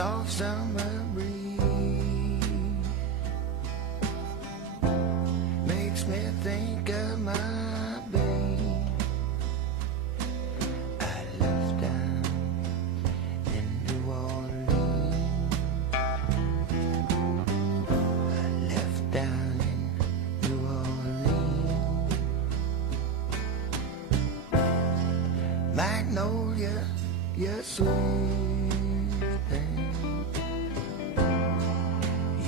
soft summer breeze makes me think of my babe. I left down in New Orleans. I left down in New Orleans. Magnolia, you're sweet thing.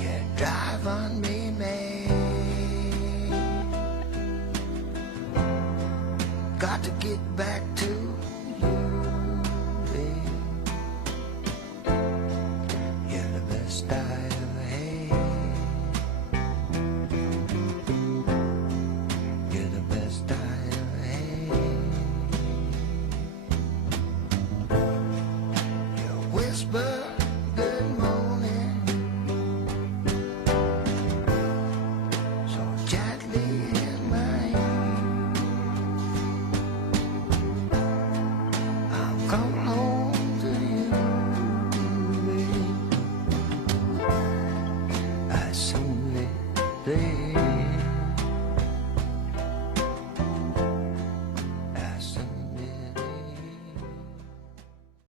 You drive on me mad. Got to get back to you, babe. You're the best I ever had. You're the best I ever had. You whisper good morning so gently in my ear. I'm coming home to you, babe. I soon live there.